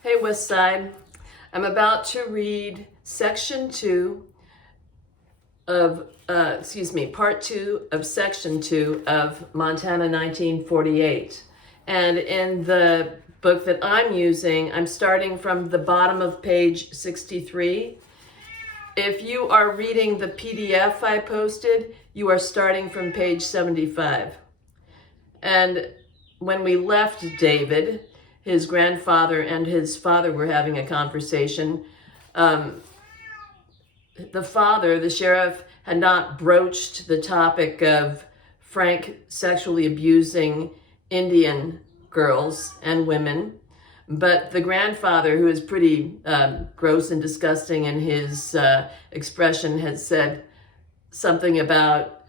Hey, West Side. I'm about to read section two part two of section two of Montana 1948. And in the book that I'm using, I'm starting from the bottom of page 63. If you are reading the PDF I posted, you are starting from page 75. And when we left David, his grandfather and his father were having a conversation. The father, the sheriff, had not broached the topic of Frank sexually abusing Indian girls and women, but the grandfather, who is pretty gross and disgusting in his expression, had said something about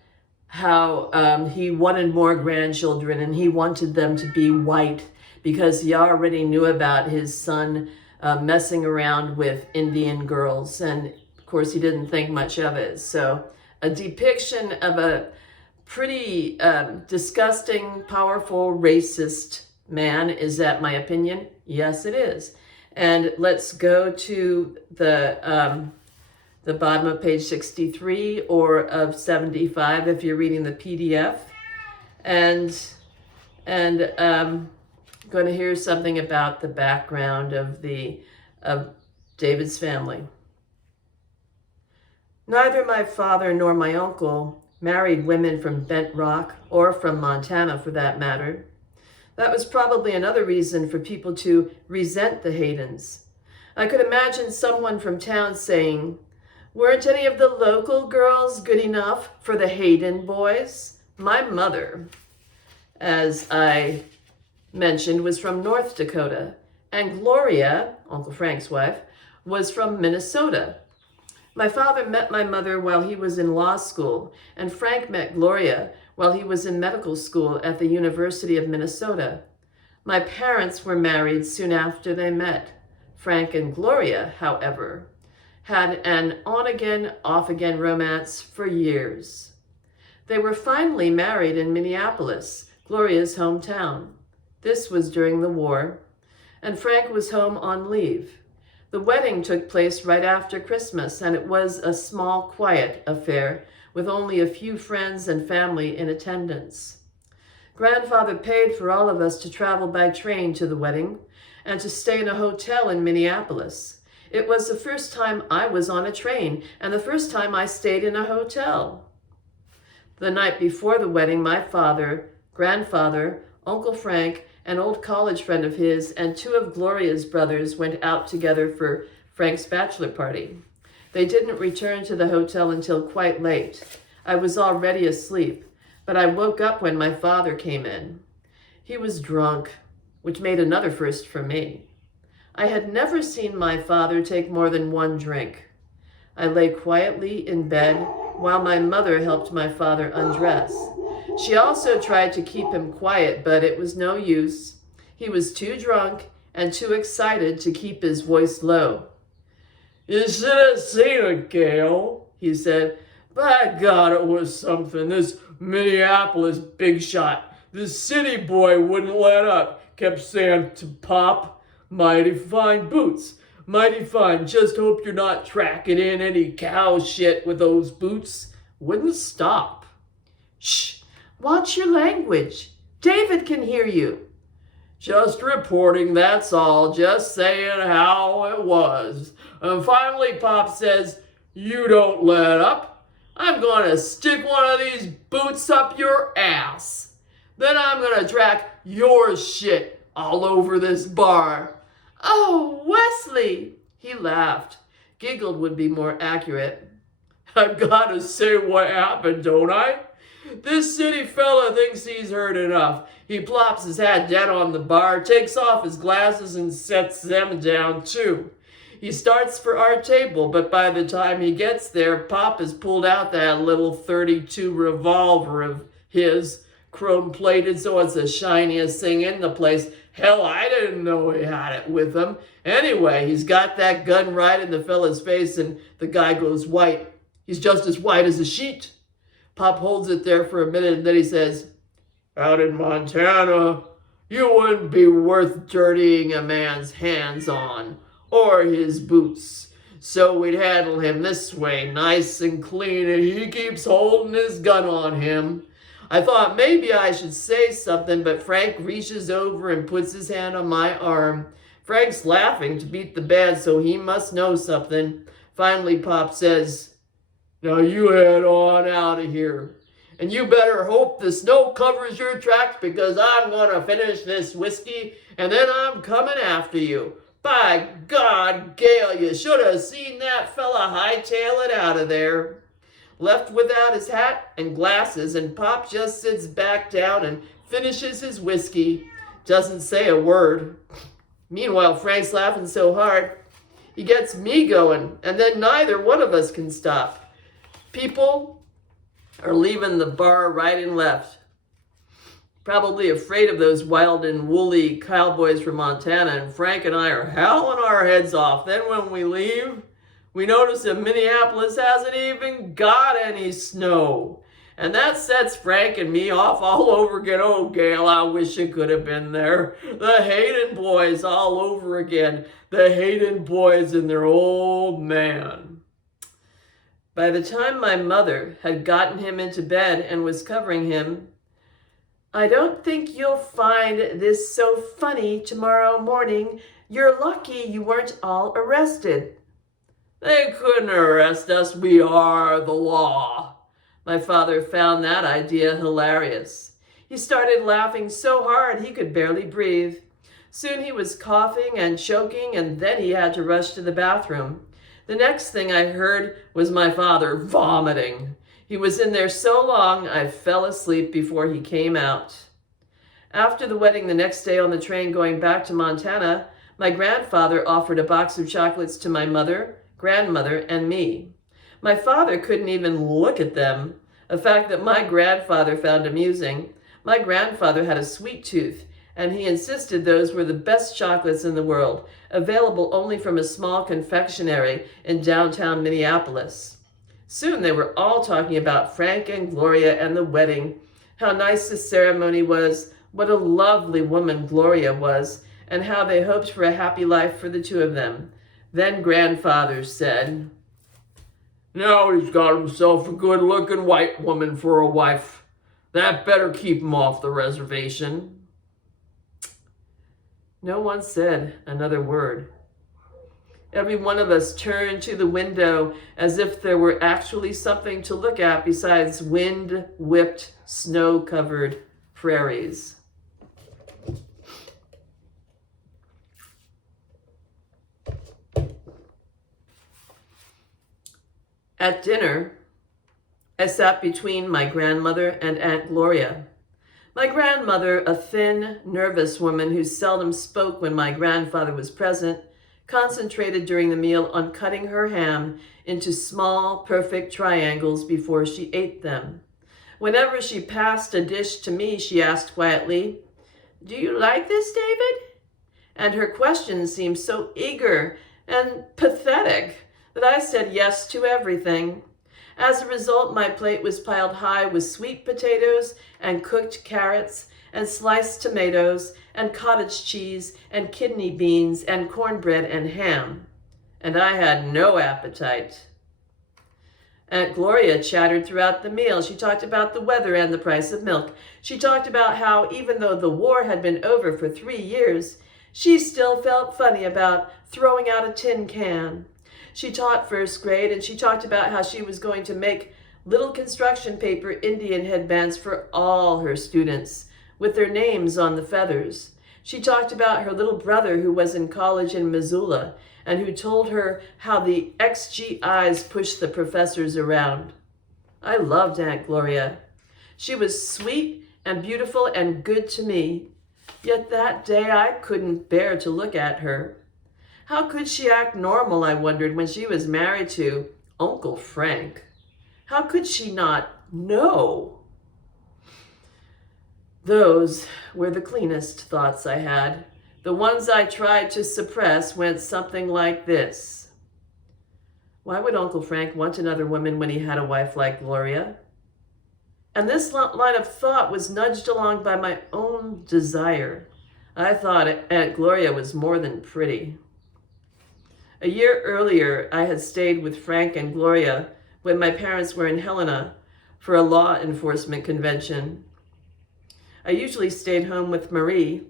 how he wanted more grandchildren and he wanted them to be white because he already knew about his son messing around with Indian girls. And of course, he didn't think much of it. So a depiction of a pretty disgusting, powerful, racist man. Is that my opinion? Yes, it is. And let's go to the bottom of page 63 or of 75 if you're reading the PDF. And going to hear something about the background of David's family. Neither my father nor my uncle married women from Bent Rock or from Montana for that matter. That was probably another reason for people to resent the Haydens. I could imagine someone from town saying, "Weren't any of the local girls good enough for the Hayden boys?" My mother, as I mentioned, was from North Dakota, and Gloria, Uncle Frank's wife, was from Minnesota. My father met my mother while he was in law school, and Frank met Gloria while he was in medical school at the University of Minnesota. My parents were married soon after they met. Frank and Gloria, however, had an on-again, off-again romance for years. They were finally married in Minneapolis, Gloria's hometown. This was during the war, and Frank was home on leave. The wedding took place right after Christmas, and it was a small, quiet affair with only a few friends and family in attendance. Grandfather paid for all of us to travel by train to the wedding and to stay in a hotel in Minneapolis. It was the first time I was on a train and the first time I stayed in a hotel. The night before the wedding, my father, grandfather, Uncle Frank, an old college friend of his, and two of Gloria's brothers went out together for Frank's bachelor party. They didn't return to the hotel until quite late. I was already asleep, but I woke up when my father came in. He was drunk, which made another first for me. I had never seen my father take more than one drink. I lay quietly in bed while my mother helped my father undress. She also tried to keep him quiet, but it was no use. He was too drunk and too excited to keep his voice low. "You should have seen it, Gail," he said. "By God, it was something. This Minneapolis big shot, this city boy wouldn't let up. Kept saying to Pop, 'Mighty fine boots. Mighty fine. Just hope you're not tracking in any cow shit with those boots.' Wouldn't stop." "Shh. Watch your language. David can hear you." "Just reporting, that's all. Just saying how it was." And finally Pop says, "You don't let up. I'm going to stick one of these boots up your ass. Then I'm going to track your shit all over this bar." "Oh, Wesley!" He laughed. Giggled would be more accurate. "I've got to say what happened, don't I? This city fella thinks he's heard enough. He plops his hat down on the bar, takes off his glasses, and sets them down too. He starts for our table, but by the time he gets there, Pop has pulled out that little .32 revolver of his, chrome-plated so it's the shiniest thing in the place. Hell, I didn't know he had it with him. Anyway, he's got that gun right in the fella's face, and the guy goes white. He's just as white as a sheet. Pop holds it there for a minute, and then he says, "Out in Montana, You wouldn't be worth dirtying a man's hands on, or his boots. So we'd handle him this way, nice and clean, and he keeps holding his gun on him. I thought maybe I should say something, but Frank reaches over and puts his hand on my arm. Frank's laughing to beat the bed, so he must know something. Finally, Pop says, "Now you head on out of here. And you better hope the snow covers your tracks, because I'm going to finish this whiskey and then I'm coming after you. By God, Gale, you should have seen that fella hightail it out of there." Left without his hat and glasses, and Pop just sits back down and finishes his whiskey. Doesn't say a word. Meanwhile, Frank's laughing so hard, he gets me going, and then neither one of us can stop. People are leaving the bar right and left, probably afraid of those wild and woolly cowboys from Montana, and Frank and I are howling our heads off. Then when we leave, we notice that Minneapolis hasn't even got any snow. And that sets Frank and me off all over again. Oh, Gale, I wish you could have been there. The Hayden boys all over again. The Hayden boys and their old man. By the time my mother had gotten him into bed and was covering him, "I don't think you'll find this so funny tomorrow morning. You're lucky you weren't all arrested." "They couldn't arrest us. We are the law." My father found that idea hilarious. He started laughing so hard he could barely breathe. Soon he was coughing and choking, and then he had to rush to the bathroom. The next thing I heard was my father vomiting. He was in there so long, I fell asleep before he came out. After the wedding the next day on the train going back to Montana, my grandfather offered a box of chocolates to my mother, grandmother, and me. My father couldn't even look at them, a fact that my grandfather found amusing. My grandfather had a sweet tooth, and he insisted those were the best chocolates in the world, available only from a small confectionery in downtown Minneapolis. Soon they were all talking about Frank and Gloria and the wedding, how nice the ceremony was, what a lovely woman Gloria was, and how they hoped for a happy life for the two of them. Then grandfather said, "Now he's got himself a good-looking white woman for a wife. That better keep him off the reservation." No one said another word. Every one of us turned to the window as if there were actually something to look at besides wind-whipped, snow-covered prairies. At dinner, I sat between my grandmother and Aunt Gloria. My grandmother, a thin, nervous woman who seldom spoke when my grandfather was present, concentrated during the meal on cutting her ham into small, perfect triangles before she ate them. Whenever she passed a dish to me, she asked quietly, "Do you like this, David?" And her question seemed so eager and pathetic that I said yes to everything. As a result, my plate was piled high with sweet potatoes and cooked carrots and sliced tomatoes and cottage cheese and kidney beans and cornbread and ham. And I had no appetite. Aunt Gloria chattered throughout the meal. She talked about the weather and the price of milk. She talked about how even though the war had been over for 3 years, she still felt funny about throwing out a tin can. She taught first grade, and she talked about how she was going to make little construction paper Indian headbands for all her students, with their names on the feathers. She talked about her little brother who was in college in Missoula, and who told her how the XGIs pushed the professors around. I loved Aunt Gloria. She was sweet and beautiful and good to me. Yet that day I couldn't bear to look at her. How could she act normal, I wondered, when she was married to Uncle Frank? How could she not know? Those were the cleanest thoughts I had. The ones I tried to suppress went something like this. Why would Uncle Frank want another woman when he had a wife like Gloria? And this line of thought was nudged along by my own desire. I thought Aunt Gloria was more than pretty. A year earlier, I had stayed with Frank and Gloria when my parents were in Helena for a law enforcement convention. I usually stayed home with Marie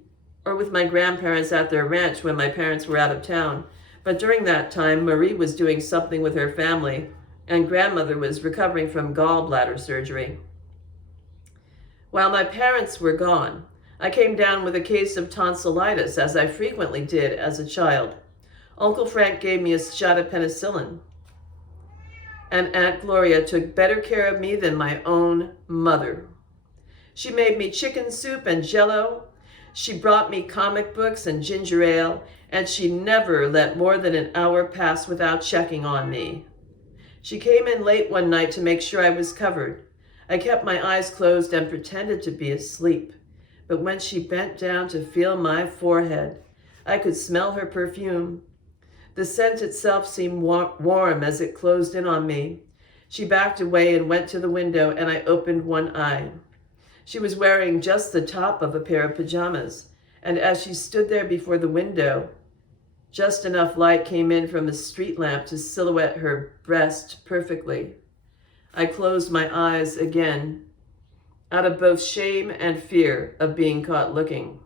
or with my grandparents at their ranch when my parents were out of town. But during that time, Marie was doing something with her family, and grandmother was recovering from gallbladder surgery. While my parents were gone, I came down with a case of tonsillitis, as I frequently did as a child. Uncle Frank gave me a shot of penicillin, and Aunt Gloria took better care of me than my own mother. She made me chicken soup and jello. She brought me comic books and ginger ale, and she never let more than an hour pass without checking on me. She came in late one night to make sure I was covered. I kept my eyes closed and pretended to be asleep. But when she bent down to feel my forehead, I could smell her perfume. The scent itself seemed warm as it closed in on me. She backed away and went to the window, and I opened one eye. She was wearing just the top of a pair of pajamas, and as she stood there before the window, just enough light came in from a street lamp to silhouette her breast perfectly. I closed my eyes again, out of both shame and fear of being caught looking.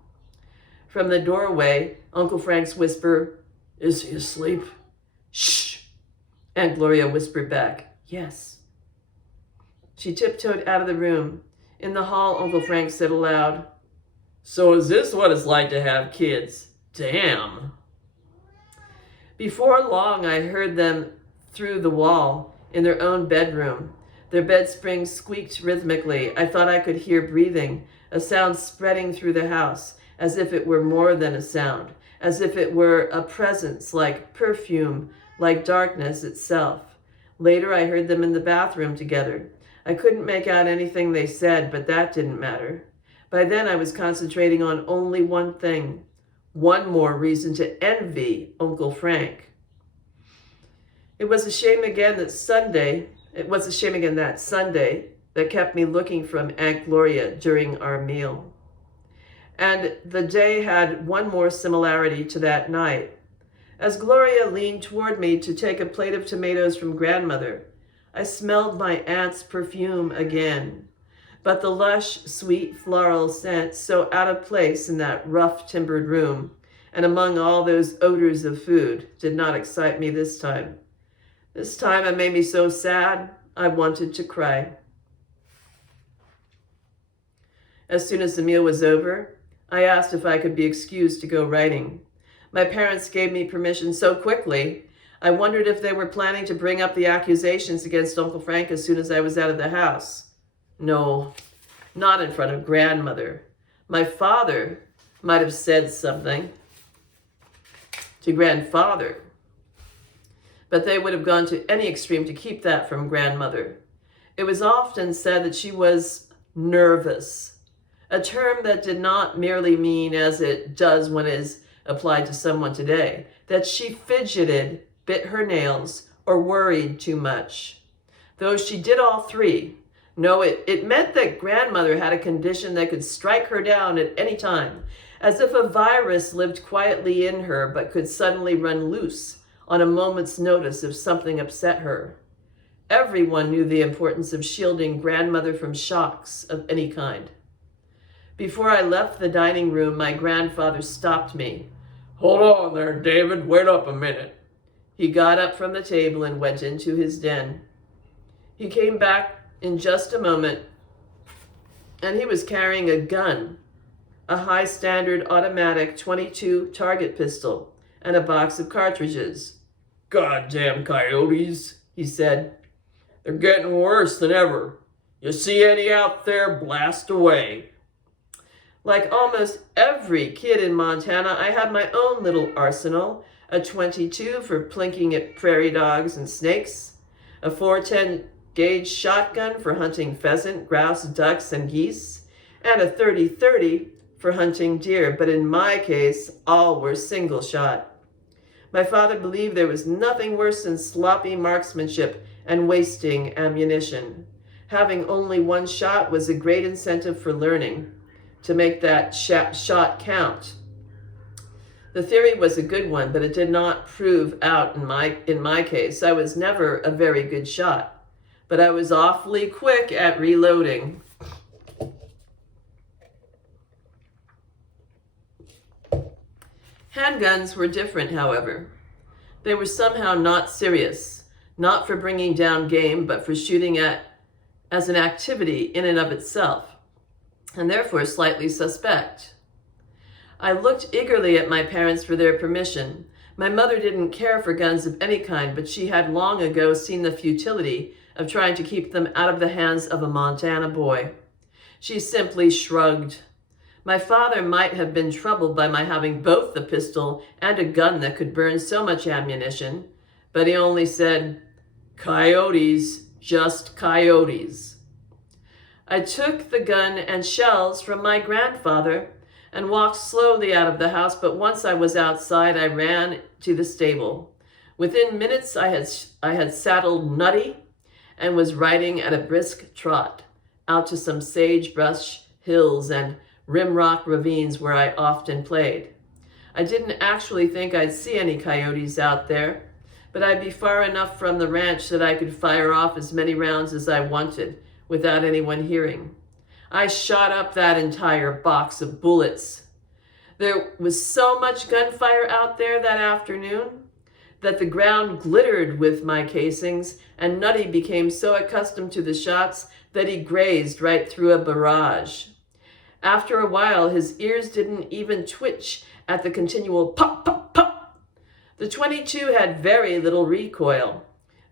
From the doorway, Uncle Frank's whisper, "Is he asleep?" "Shh!" Aunt Gloria whispered back, "Yes." She tiptoed out of the room. In the hall, Uncle Frank said aloud, "So is this what it's like to have kids? Damn." Before long, I heard them through the wall in their own bedroom. Their bed springs squeaked rhythmically. I thought I could hear breathing, a sound spreading through the house, as if it were more than a sound, as if it were a presence, like perfume, like darkness itself. Later, I heard them in the bathroom together. I couldn't make out anything they said, but that didn't matter. By then, I was concentrating on only one thing, one more reason to envy Uncle Frank. It was a shame again that Sunday that kept me looking from Aunt Gloria during our meal. And the day had one more similarity to that night. As Gloria leaned toward me to take a plate of tomatoes from grandmother, I smelled my aunt's perfume again, but the lush, sweet floral scent so out of place in that rough timbered room and among all those odors of food did not excite me this time. This time it made me so sad I wanted to cry. As soon as the meal was over, I asked if I could be excused to go writing. My parents gave me permission so quickly, I wondered if they were planning to bring up the accusations against Uncle Frank as soon as I was out of the house. No, not in front of grandmother. My father might have said something to grandfather, but they would have gone to any extreme to keep that from grandmother. It was often said that she was nervous, a term that did not merely mean, as it does when it is applied to someone today, that she fidgeted, bit her nails, or worried too much. Though she did all three. No, it meant that grandmother had a condition that could strike her down at any time, as if a virus lived quietly in her but could suddenly run loose on a moment's notice if something upset her. Everyone knew the importance of shielding grandmother from shocks of any kind. Before I left the dining room, my grandfather stopped me. "Hold on there, David. Wait up a minute." He got up from the table and went into his den. He came back in just a moment, and he was carrying a gun, a high-standard automatic .22 target pistol, and a box of cartridges. "Goddamn coyotes," he said. "They're getting worse than ever. You see any out there, blast away." Like almost every kid in Montana, I had my own little arsenal, a .22 for plinking at prairie dogs and snakes, a .410 gauge shotgun for hunting pheasant, grouse, ducks, and geese, and a .30-30 for hunting deer, but in my case, all were single shot. My father believed there was nothing worse than sloppy marksmanship and wasting ammunition. Having only one shot was a great incentive for learning, to make that shot count. The theory was a good one, but it did not prove out in my case. I was never a very good shot, but I was awfully quick at reloading. Handguns were different, however. They were somehow not serious, not for bringing down game, but for shooting at as an activity in and of itself, and therefore slightly suspect. I looked eagerly at my parents for their permission. My mother didn't care for guns of any kind, but she had long ago seen the futility of trying to keep them out of the hands of a Montana boy. She simply shrugged. My father might have been troubled by my having both the pistol and a gun that could burn so much ammunition, but he only said, "Coyotes, just coyotes." I took the gun and shells from my grandfather and walked slowly out of the house, but once I was outside, I ran to the stable. Within minutes, I had saddled Nutty and was riding at a brisk trot out to some sagebrush hills and rimrock ravines where I often played. I didn't actually think I'd see any coyotes out there, but I'd be far enough from the ranch that I could fire off as many rounds as I wanted without anyone hearing. I shot up that entire box of bullets. There was so much gunfire out there that afternoon that the ground glittered with my casings, and Nutty became so accustomed to the shots that he grazed right through a barrage. After a while, his ears didn't even twitch at the continual pop, pop, pop. The .22 had very little recoil,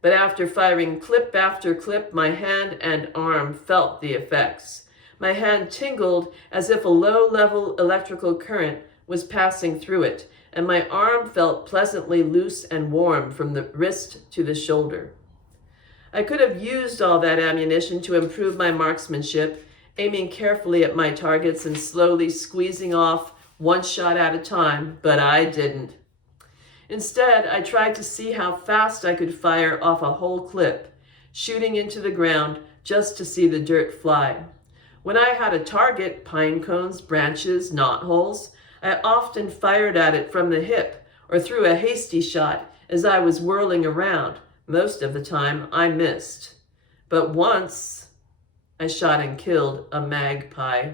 but after firing clip after clip, my hand and arm felt the effects. My hand tingled as if a low-level electrical current was passing through it, and my arm felt pleasantly loose and warm from the wrist to the shoulder. I could have used all that ammunition to improve my marksmanship, aiming carefully at my targets and slowly squeezing off one shot at a time, but I didn't. Instead, I tried to see how fast I could fire off a whole clip, shooting into the ground just to see the dirt fly. When I had a target, pine cones, branches, knotholes, I often fired at it from the hip or threw a hasty shot as I was whirling around. Most of the time, I missed. But once, I shot and killed a magpie.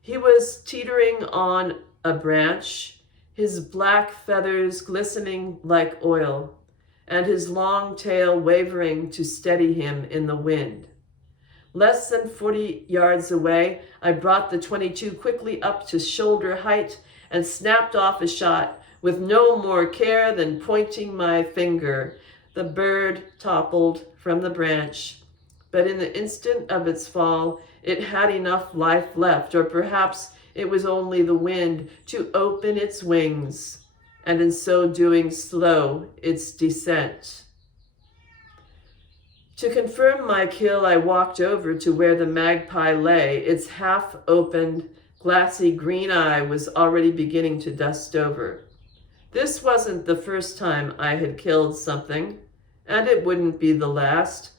He was teetering on a branch, his black feathers glistening like oil, and his long tail wavering to steady him in the wind. Less than 40 yards away, I brought the .22 quickly up to shoulder height and snapped off a shot with no more care than pointing my finger. The bird toppled from the branch, but in the instant of its fall, it had enough life left, or perhaps it was only the wind, to open its wings, and in so doing slow its descent. To confirm my kill, I walked over to where the magpie lay. Its half-opened, glassy green eye was already beginning to dust over. This wasn't the first time I had killed something, and it wouldn't be the last.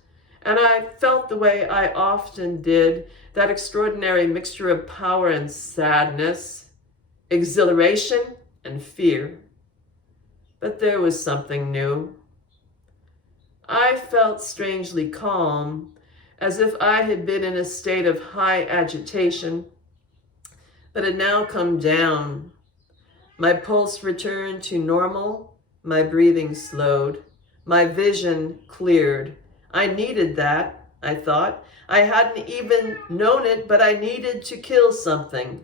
And I felt the way I often did, that extraordinary mixture of power and sadness, exhilaration and fear. But there was something new. I felt strangely calm, as if I had been in a state of high agitation, but had now come down. My pulse returned to normal, my breathing slowed, my vision cleared. I needed that, I thought. I hadn't even known it, but I needed to kill something.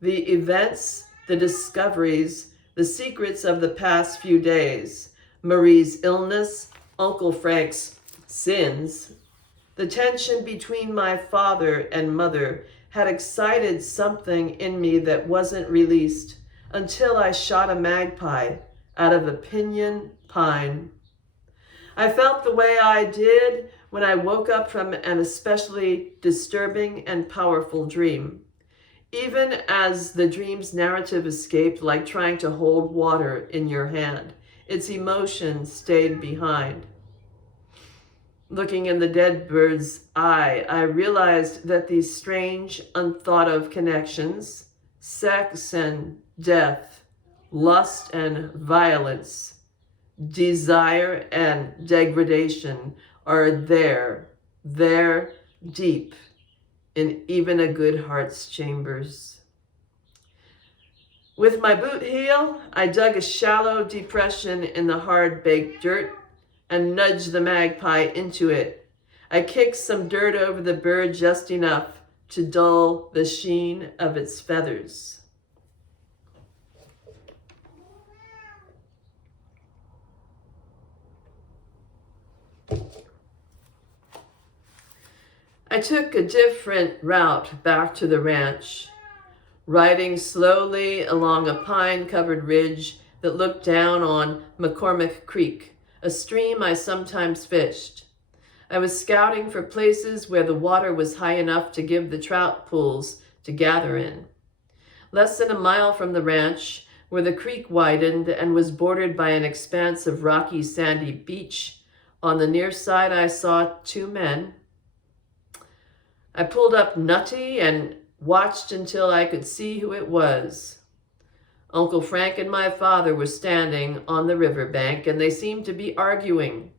The events, the discoveries, the secrets of the past few days, Marie's illness, Uncle Frank's sins, the tension between my father and mother had excited something in me that wasn't released until I shot a magpie out of a pinyon pine. I felt the way I did when I woke up from an especially disturbing and powerful dream, even as the dream's narrative escaped like trying to hold water in your hand. Its emotion stayed behind. Looking in the dead bird's eye, I realized that these strange, unthought of connections, sex and death, lust and violence, desire and degradation are there deep in even a good heart's chambers. With my boot heel, I dug a shallow depression in the hard-baked dirt and nudged the magpie into it. I kicked some dirt over the bird just enough to dull the sheen of its feathers. I took a different route back to the ranch, riding slowly along a pine-covered ridge that looked down on McCormick Creek, a stream I sometimes fished. I was scouting for places where the water was high enough to give the trout pools to gather in. Less than a mile from the ranch, where the creek widened and was bordered by an expanse of rocky, sandy beach, on the near side I saw two men. I pulled up Nutty and watched until I could see who it was. Uncle Frank and my father were standing on the riverbank, and they seemed to be arguing.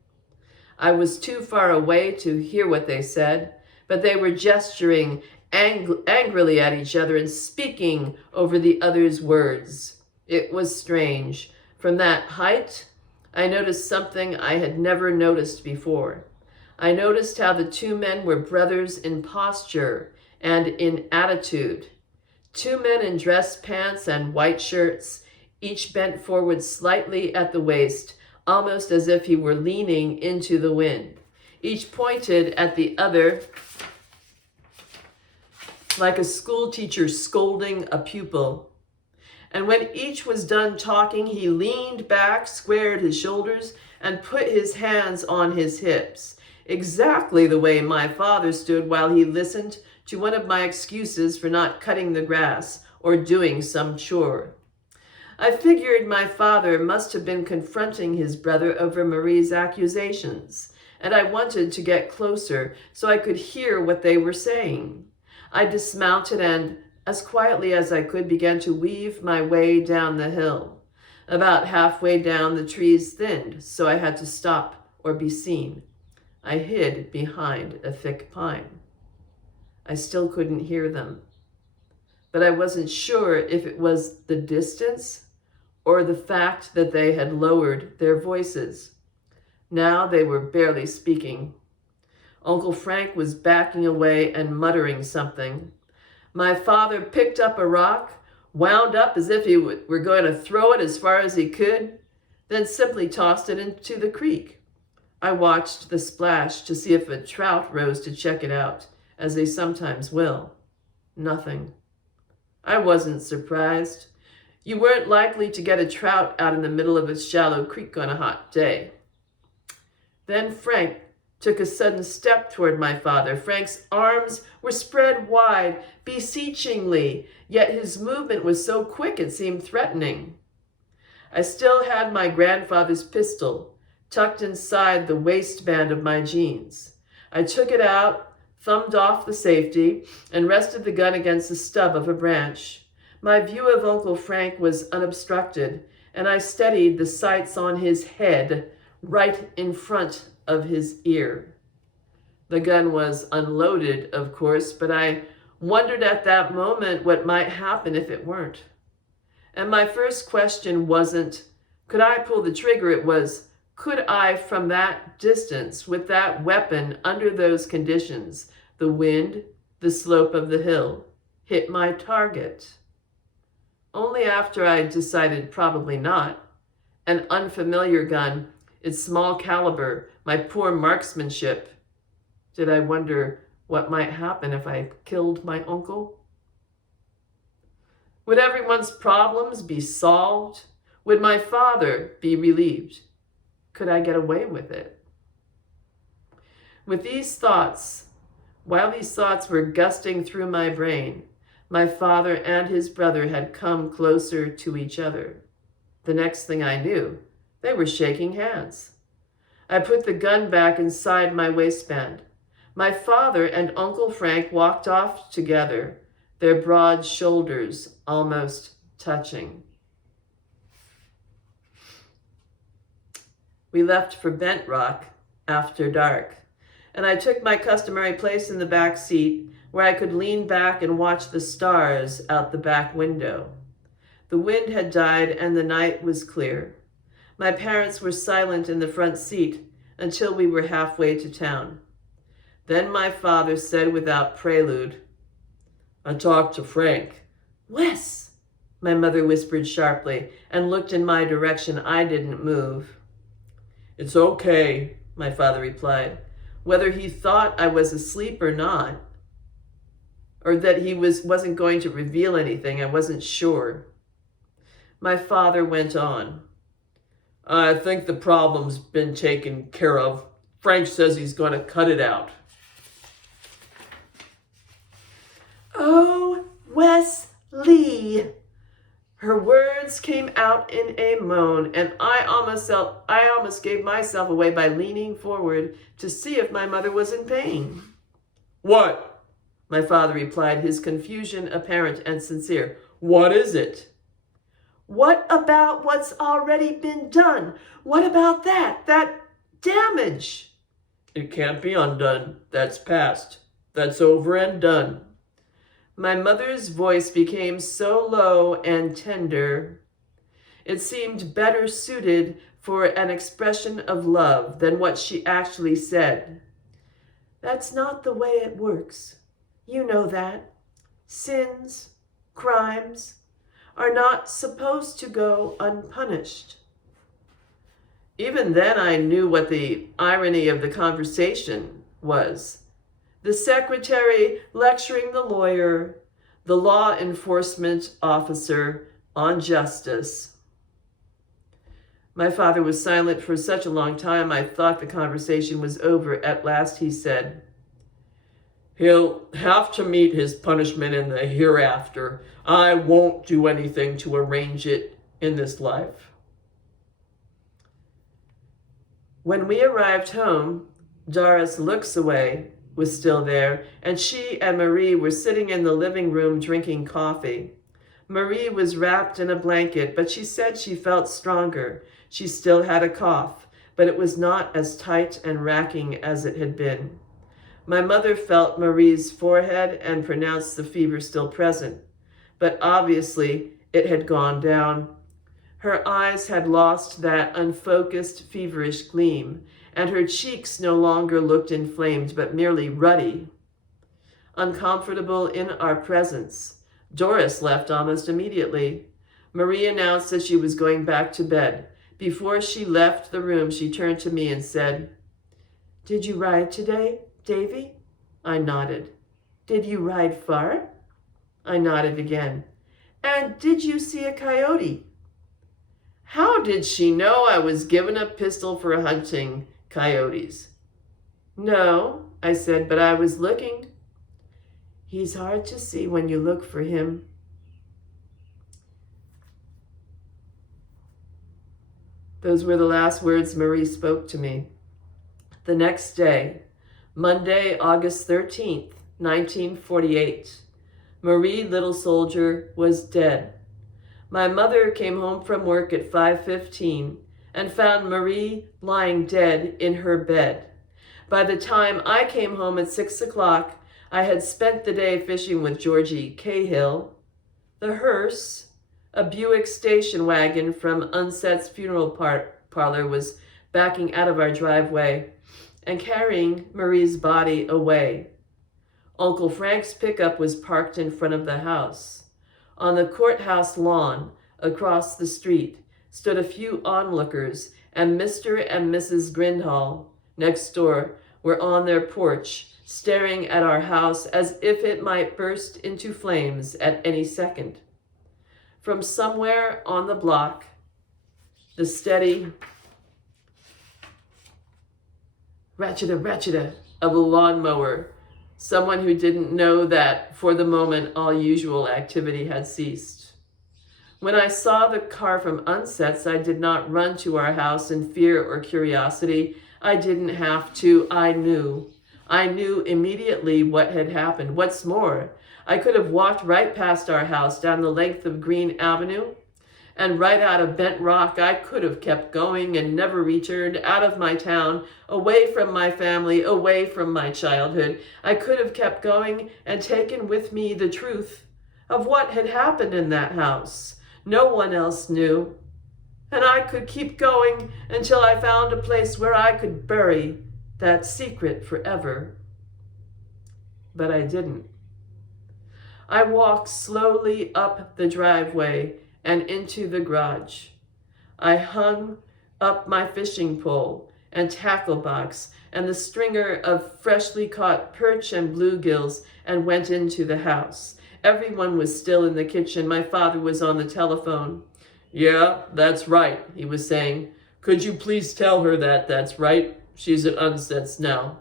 I was too far away to hear what they said, but they were gesturing angrily at each other and speaking over the other's words. It was strange. From that height, I noticed something I had never noticed before. I noticed how the two men were brothers in posture and in attitude. Two men in dress pants and white shirts, each bent forward slightly at the waist, almost as if he were leaning into the wind. Each pointed at the other like a schoolteacher scolding a pupil. And when each was done talking, he leaned back, squared his shoulders, and put his hands on his hips, exactly the way my father stood while he listened to one of my excuses for not cutting the grass or doing some chore. I figured my father must have been confronting his brother over Marie's accusations, and I wanted to get closer so I could hear what they were saying. I dismounted and, as quietly as I could, began to weave my way down the hill. About halfway down, the trees thinned, so I had to stop or be seen. I hid behind a thick pine. I still couldn't hear them, but I wasn't sure if it was the distance or the fact that they had lowered their voices. Now they were barely speaking. Uncle Frank was backing away and muttering something. My father picked up a rock, wound up as if he were going to throw it as far as he could, then simply tossed it into the creek. I watched the splash to see if a trout rose to check it out, as they sometimes will. Nothing. I wasn't surprised. You weren't likely to get a trout out in the middle of a shallow creek on a hot day. Then Frank took a sudden step toward my father. Frank's arms were spread wide, beseechingly, yet his movement was so quick it seemed threatening. I still had my grandfather's pistol tucked inside the waistband of my jeans. I took it out, thumbed off the safety, and rested the gun against the stub of a branch. My view of Uncle Frank was unobstructed, and I steadied the sights on his head right in front of his ear. The gun was unloaded, of course, but I wondered at that moment what might happen if it weren't. And my first question wasn't, could I pull the trigger? It was, could I, from that distance, with that weapon, under those conditions, the wind, the slope of the hill, hit my target? Only after I decided probably not. An unfamiliar gun, its small caliber, my poor marksmanship. Did I wonder what might happen if I killed my uncle? Would everyone's problems be solved? Would my father be relieved? Could I get away with it? With these thoughts, while these thoughts were gusting through my brain, my father and his brother had come closer to each other. The next thing I knew, they were shaking hands. I put the gun back inside my waistband. My father and Uncle Frank walked off together, their broad shoulders almost touching. We left for Bent Rock after dark, and I took my customary place in the back seat where I could lean back and watch the stars out the back window. The wind had died and the night was clear. My parents were silent in the front seat until we were halfway to town. Then my father said without prelude, "I talked to Frank." "Wes," my mother whispered sharply and looked in my direction. I didn't move. "It's okay," my father replied. Whether he thought I was asleep or not, or that he wasn't going to reveal anything, I wasn't sure. My father went on. "I think the problem's been taken care of. Frank says he's going to cut it out." "Oh, Wesley." Her words came out in a moan, and I almost gave myself away by leaning forward to see if my mother was in pain. "What?" my father replied, his confusion apparent and sincere. "What is it?" "What about what's already been done? What about that damage?" "It can't be undone. That's past. That's over and done." My mother's voice became so low and tender. It seemed better suited for an expression of love than what she actually said. "That's not the way it works. You know that. Sins, crimes, are not supposed to go unpunished." Even then I knew what the irony of the conversation was. The secretary lecturing the lawyer, the law enforcement officer on justice. My father was silent for such a long time I thought the conversation was over. At last he said, "He'll have to meet his punishment in the hereafter. I won't do anything to arrange it in this life." When we arrived home, Doris Looks Away was still there, and she and Marie were sitting in the living room drinking coffee. Marie was wrapped in a blanket, but she said she felt stronger. She still had a cough, but it was not as tight and racking as it had been. My mother felt Marie's forehead and pronounced the fever still present, but obviously it had gone down. Her eyes had lost that unfocused, feverish gleam, and her cheeks no longer looked inflamed, but merely ruddy. Uncomfortable in our presence, Doris left almost immediately. Marie announced that she was going back to bed. Before she left the room, she turned to me and said, "Did you ride today, Davy?" I nodded. "Did you ride far?" I nodded again. "And did you see a coyote?" How did she know I was given a pistol for hunting coyotes? "No," I said, "but I was looking." "He's hard to see when you look for him." Those were the last words Marie spoke to me. The next day, Monday, August 13th, 1948, Marie Little Soldier was dead. My mother came home from work at 5:15 and found Marie lying dead in her bed. By the time I came home at 6 o'clock, I had spent the day fishing with Georgie Cahill. The hearse, a Buick station wagon from Unset's funeral parlor, was backing out of our driveway and carrying Marie's body away. Uncle Frank's pickup was parked in front of the house. On the courthouse lawn, across the street, stood a few onlookers, and Mr. and Mrs. Grindhall, next door, were on their porch, staring at our house as if it might burst into flames at any second. From somewhere on the block, the steady ratcheta of a lawnmower, someone who didn't know that for the moment all usual activity had ceased. When I saw the car from Unset's, I did not run to our house in fear or curiosity. I didn't have to. I knew immediately what had happened. What's more, I could have walked right past our house down the length of Green Avenue, and right out of Bent Rock. I could have kept going and never returned out of my town, away from my family, away from my childhood. I could have kept going and taken with me the truth of what had happened in that house. No one else knew. And I could keep going until I found a place where I could bury that secret forever. But I didn't. I walked slowly up the driveway and into the garage. I hung up my fishing pole and tackle box and the stringer of freshly caught perch and bluegills and went into the house. Everyone was still in the kitchen. My father was on the telephone. "Yeah, that's right," he was saying. "Could you please tell her that that's right? She's at Unset's now."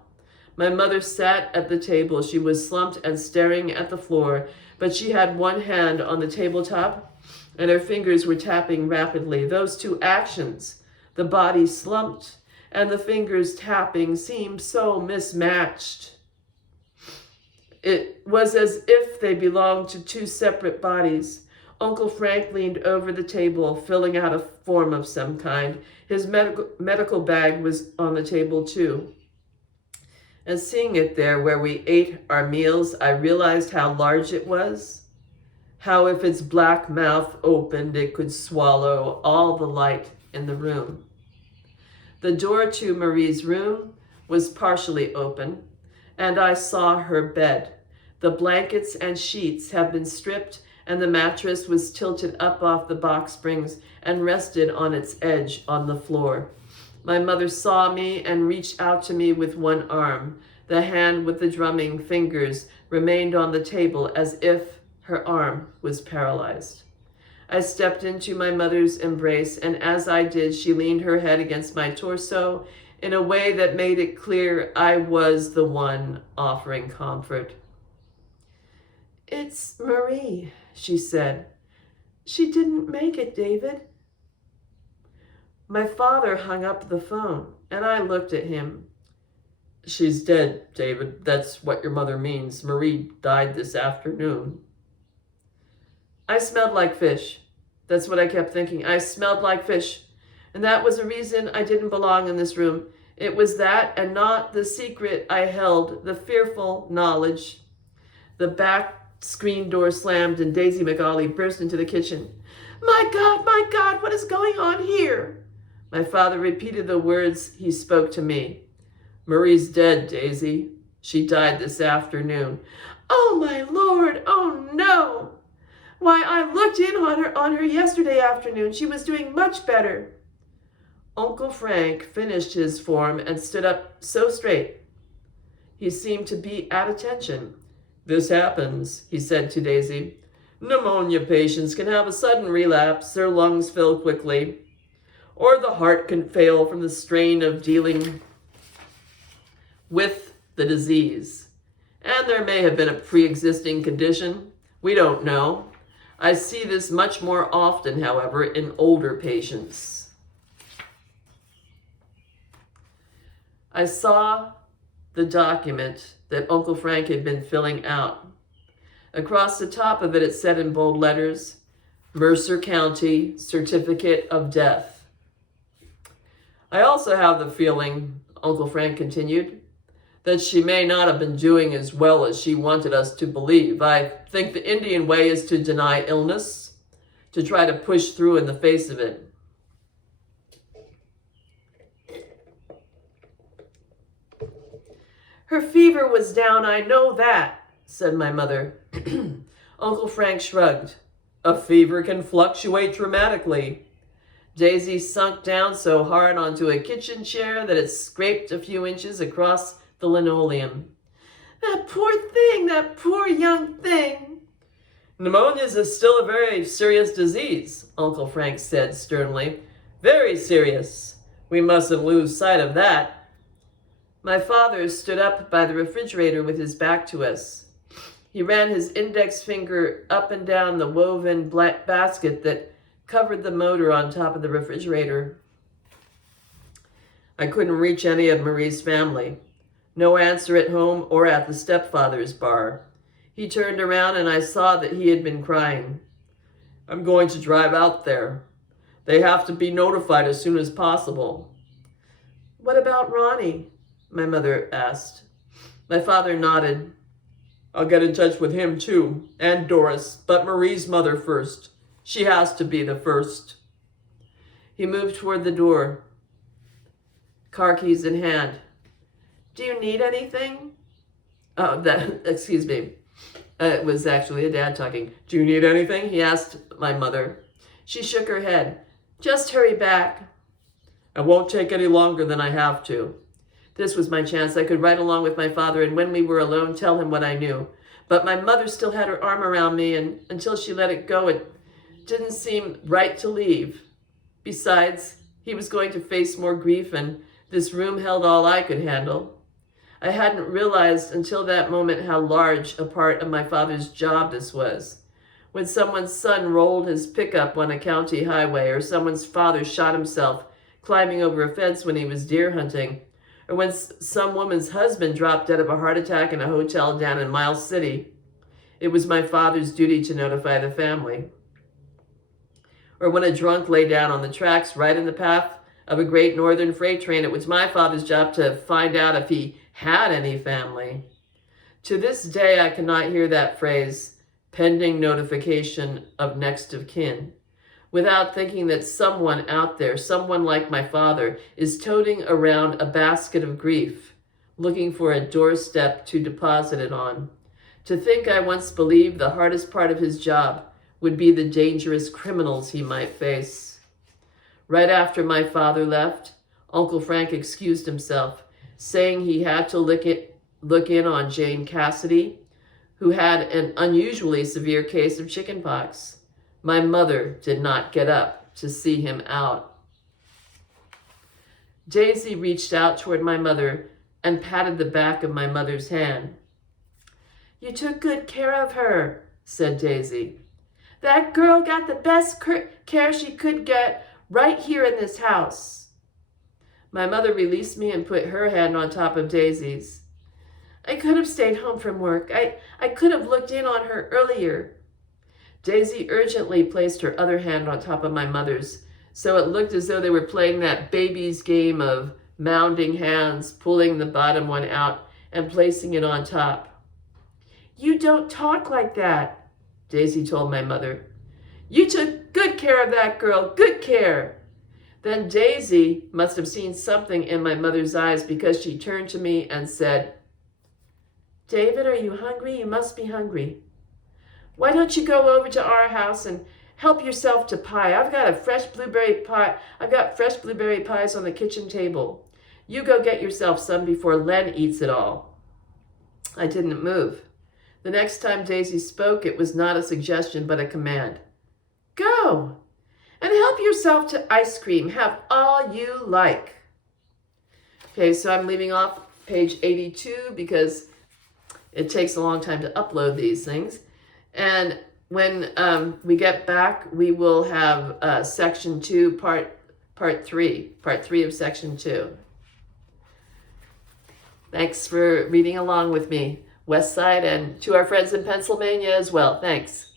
My mother sat at the table. She was slumped and staring at the floor, but she had one hand on the tabletop and her fingers were tapping rapidly. Those two actions, the body slumped and the fingers tapping, seemed so mismatched. It was as if they belonged to two separate bodies. Uncle Frank leaned over the table, filling out a form of some kind. His medical bag was on the table too. And seeing it there where we ate our meals, I realized how large it was. How if its black mouth opened, it could swallow all the light in the room. The door to Marie's room was partially open, and I saw her bed. The blankets and sheets had been stripped, and the mattress was tilted up off the box springs and rested on its edge on the floor. My mother saw me and reached out to me with one arm. The hand with the drumming fingers remained on the table as if her arm was paralyzed. I stepped into my mother's embrace, and as I did, she leaned her head against my torso in a way that made it clear I was the one offering comfort. "It's Marie," she said. "She didn't make it, David." My father hung up the phone, and I looked at him. "She's dead, David. That's what your mother means. Marie died this afternoon." I smelled like fish. That's what I kept thinking. I smelled like fish. And that was the reason I didn't belong in this room. It was that and not the secret I held, the fearful knowledge. The back screen door slammed and Daisy McAuley burst into the kitchen. My God, what is going on here?" My father repeated the words he spoke to me. "Marie's dead, Daisy. She died this afternoon." "Oh, my Lord, oh no. Why, I looked in on her yesterday afternoon. She was doing much better." Uncle Frank finished his form and stood up so straight. He seemed to be at attention. "This happens," he said to Daisy. "Pneumonia patients can have a sudden relapse, their lungs fill quickly, or the heart can fail from the strain of dealing with the disease. And there may have been a pre-existing condition. We don't know. I see this much more often, however, in older patients." I saw the document that Uncle Frank had been filling out. Across the top of it, it said in bold letters, "Mercer County Certificate of Death." "I also have the feeling," Uncle Frank continued, "that she may not have been doing as well as she wanted us to believe. I think the Indian way is to deny illness, to try to push through in the face of it." "Her fever was down, I know that," said my mother. Uncle Frank shrugged. "A fever can fluctuate dramatically." Daisy sunk down so hard onto a kitchen chair that it scraped a few inches across the linoleum. "That poor thing, that poor young thing." "Pneumonia is still a very serious disease," Uncle Frank said sternly. "Very serious. We mustn't lose sight of that." My father stood up by the refrigerator with his back to us. He ran his index finger up and down the woven black basket that covered the motor on top of the refrigerator. I couldn't reach any of Marie's family. No answer at home or at the stepfather's bar. He turned around and I saw that he had been crying. I'm going to drive out there. They have to be notified as soon as possible. What about Ronnie? My mother asked. My father nodded. I'll get in touch with him too, and Doris, but Marie's mother first. She has to be the first. He moved toward the door, car keys in hand. Do you need anything? Excuse me. It was actually a dad talking. Do you need anything? He asked my mother. She shook her head. Just hurry back. I won't take any longer than I have to. This was my chance. I could ride along with my father and when we were alone, tell him what I knew. But my mother still had her arm around me, and until she let it go, it didn't seem right to leave. Besides, he was going to face more grief, and this room held all I could handle. I hadn't realized until that moment how large a part of my father's job this was. When someone's son rolled his pickup on a county highway, or someone's father shot himself climbing over a fence when he was deer hunting, or when some woman's husband dropped dead of a heart attack in a hotel down in Miles City, it was my father's duty to notify the family. Or when a drunk lay down on the tracks right in the path of a great northern freight train, it was my father's job to find out if he had any family. To this day, I cannot hear that phrase, pending notification of next of kin, without thinking that someone out there, someone like my father, is toting around a basket of grief, looking for a doorstep to deposit it on. To think I once believed the hardest part of his job would be the dangerous criminals he might face. Right after my father left, Uncle Frank excused himself, saying he had to look in on Jane Cassidy, who had an unusually severe case of chickenpox. My mother did not get up to see him out. Daisy reached out toward my mother and patted the back of my mother's hand. You took good care of her, said Daisy. That girl got the best care she could get right here in this house. My mother released me and put her hand on top of Daisy's. I could have stayed home from work. I could have looked in on her earlier. Daisy urgently placed her other hand on top of my mother's, so it looked as though they were playing that baby's game of mounding hands, pulling the bottom one out and placing it on top. You don't talk like that, Daisy told my mother. You took good care of that girl, good care. Then Daisy must have seen something in my mother's eyes because she turned to me and said, David, are you hungry? You must be hungry. Why don't you go over to our house and help yourself to pie? I've got fresh blueberry pies on the kitchen table. You go get yourself some before Len eats it all. I didn't move. The next time Daisy spoke, it was not a suggestion, but a command. Go and help yourself to ice cream. Have all you like. Okay, so I'm leaving off page 82 because it takes a long time to upload these things. And when we get back, we will have section 2, part 3 of section 2. Thanks for reading along with me, West Side, and to our friends in Pennsylvania as well. Thanks.